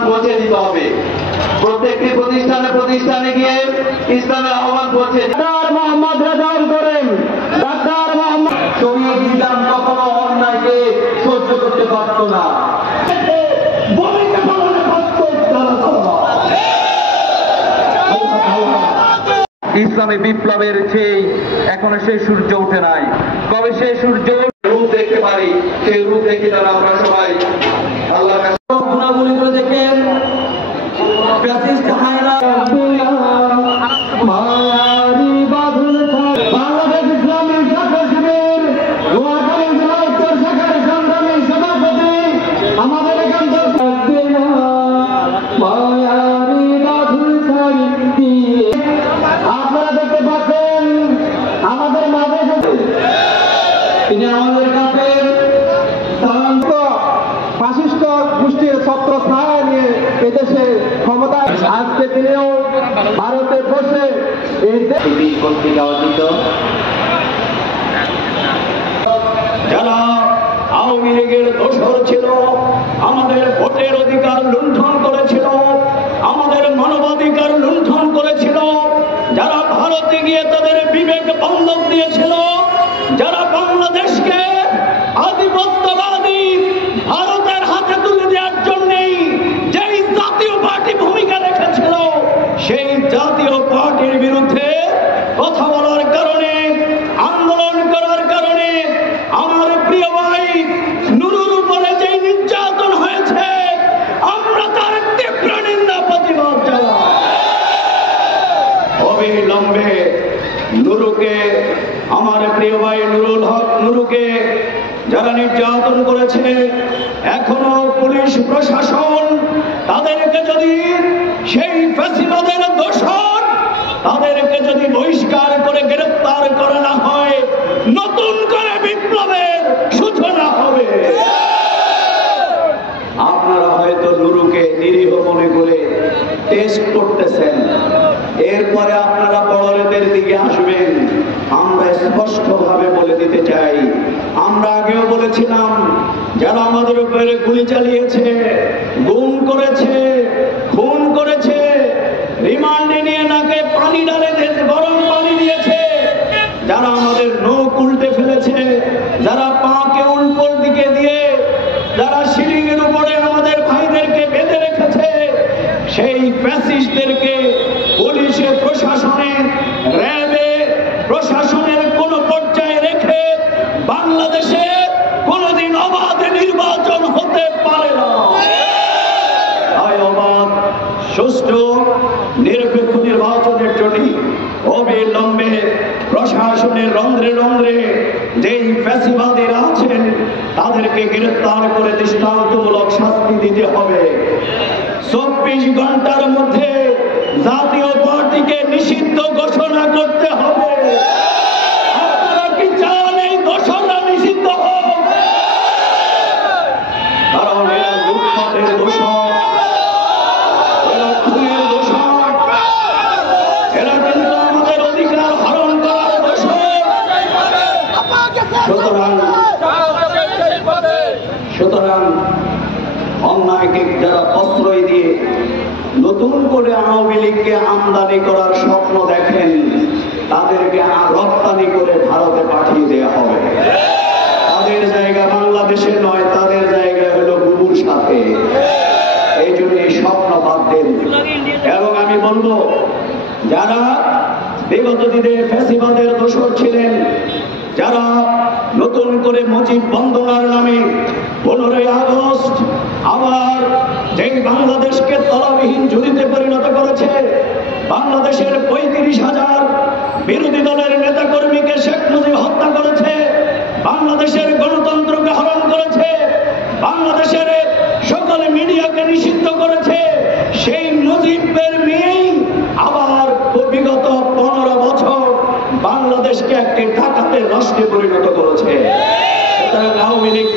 পৌঁছে দিতে হবে। প্রত্যেকটি প্রতিষ্ঠানে গিয়ে ইসলামের আহ্বান পৌঁছে ডাক্তার মোহাম্মদ রেজাউল করেন। ডাক্তার মোহাম্মদ শহীদ ইসলাম কখনো অন্যায়কে সহ্য করতে পারত না। ইসলামী বিপ্লবের সেই এখনো সেই সূর্য উঠে নাই। কবে সেই সূর্য রূপ দেখতে পারি, সেই রূপ দেখে তারা আমরা সবাই আল্লাহর কাছে গুণাগুলিগুলো দেখেন। বাংলাদেশ ইসলামী ছাত্র শিবির নোয়াখালী জেলা উত্তর শাখার সংগ্রামী সভাপতি আমাদের এখান আপনারা দেখতে পাচ্ছেন আমাদের মাঝে তিনি আমাদের কাছে ফাসিস্ট গোষ্ঠীর ছত্র ছায়া নিয়ে এদেশে ক্ষমতায় আজকে তিনিও ভারতে বসে এই পত্রিকা অর্জিত যারা আওয়ামী লীগের দোসর ছিল, আমাদের ভোটের অধিকার লুণ্ঠন করেছিল, আমাদের মানবাধিকার লুণ্ঠন করেছিল, যারা ভারতে গিয়ে তাদের বিবেক বন্ধক দিয়েছিল, যারা বাংলাদেশকে আধিপত্যবাদী ভারতের হাতে তুলে দেওয়ার জন্যই যেই জাতীয় পার্টি ভূমিকা রেখেছিল, সেই জাতীয় পার্টির বিরুদ্ধে কথা বলার কারণে, আন্দোলন করার কারণে আমার প্রিয় ভাই নুরুর উপরে যে নির্যাতন হয়েছে, আমরা তার তীব্র নিন্দা প্রতিবাদ জানাই। অবিলম্বে নুরুকে, আমার প্রিয় ভাই নুরুল হক নুরুকে যারা নির্যাতন করেছে, এখনো পুলিশ প্রশাসন তাদেরকে যদি সেই ফ্যাসিবাদের দোষর তাদেরকে যদি বহিষ্কার করে গ্রেফতার করা না হয়, নতুন করে বিপ্লবের সূচনা হবে। আপনারা হয়তো নুরুকে নিরীহ মনে করে টেস্ট করতেছেন, এরপরে আপনারা বড়দের দিকে আসবেন। আমরা স্পষ্টভাবে বলে দিতে চাই, আমরা আগেও বলেছিলাম যারা আমাদের উপরে গুলি চালিয়েছে, গুম করেছে, খুন করেছে, রিমান্ডে নিয়ে নাকে পানি ডালে গরম পানি দিয়েছে, যারা আমাদের নখ উল্টে ফেলেছে, যারা পাকে উল্টোর দিকে দিয়ে যারা সিঁড়ির উপরে আমাদের ভাইদেরকে বেঁধে রেখেছে, সেই ফ্যাসিস্টদেরকে পুলিশে, প্রশাসনে, র্যাবে, প্রশাসনের কোন পর্যায়ে রেখে বাংলাদেশে কোনদিন অবাধ নির্বাচন হতে পারে না। অবাধ, সুষ্ঠু, নিরপেক্ষ নির্বাচনের জন্য অবিলম্বে প্রশাসনের রন্ধ্রে রন্ধ্রে যেই ফ্যাসিবাদীরা আছেন তাদেরকে গ্রেফতার করে দৃষ্টান্তমূলক শাস্তি দিতে হবে। 24 ঘন্টার মধ্যে জাতীয় পার্টিকে নিষিদ্ধ ঘোষণা করতে হবে। আপনারা কি চান এই দোষরা নিষিদ্ধ হোক? কারণ এরা লুটপাটের দোষর, এরা খুনের দোষর, এরা কিন্তু আমাদের অধিকার হরণ করার দোষর। সুতরাং অন্যায়কে যারা প্রশ্রয় দিয়ে নতুন করে আওয়ামী লীগকে আমদানি করার স্বপ্ন দেখেন, তাদেরকে রপ্তানি করে ভারতে পাঠিয়ে দেওয়া হবে। তাদের জায়গা বাংলাদেশে নয়, তাদের জায়গা হলো বুবুর সাথে। এই জন্য এই স্বপ্ন বাদ দেন। এবং আমি বলবো, যারা বিগত দিনে ফ্যাসিবাদের দোসর ছিলেন, যারা নতুন করে মুজিব বন্দনার নামে 15ই আগস্ট আবার যেই বাংলাদেশকে তলাবিহীন ঝুড়িতে পরিণত করেছে, বাংলাদেশের 35,000 বিরোধী দলের নেতাকর্মীকে শেখ মুজিব হত্যা করেছে, বাংলাদেশের গণতন্ত্রকে হরণ করেছে, বাংলাদেশের সকল মিডিয়াকে নিষিদ্ধ করেছে, সেই মুজিবের নিয়েই আবার বিগত 15 বছর বাংলাদেশকে একটি ডাকাতের রাষ্ট্রে পরিণত করেছে। আওয়ামী লীগ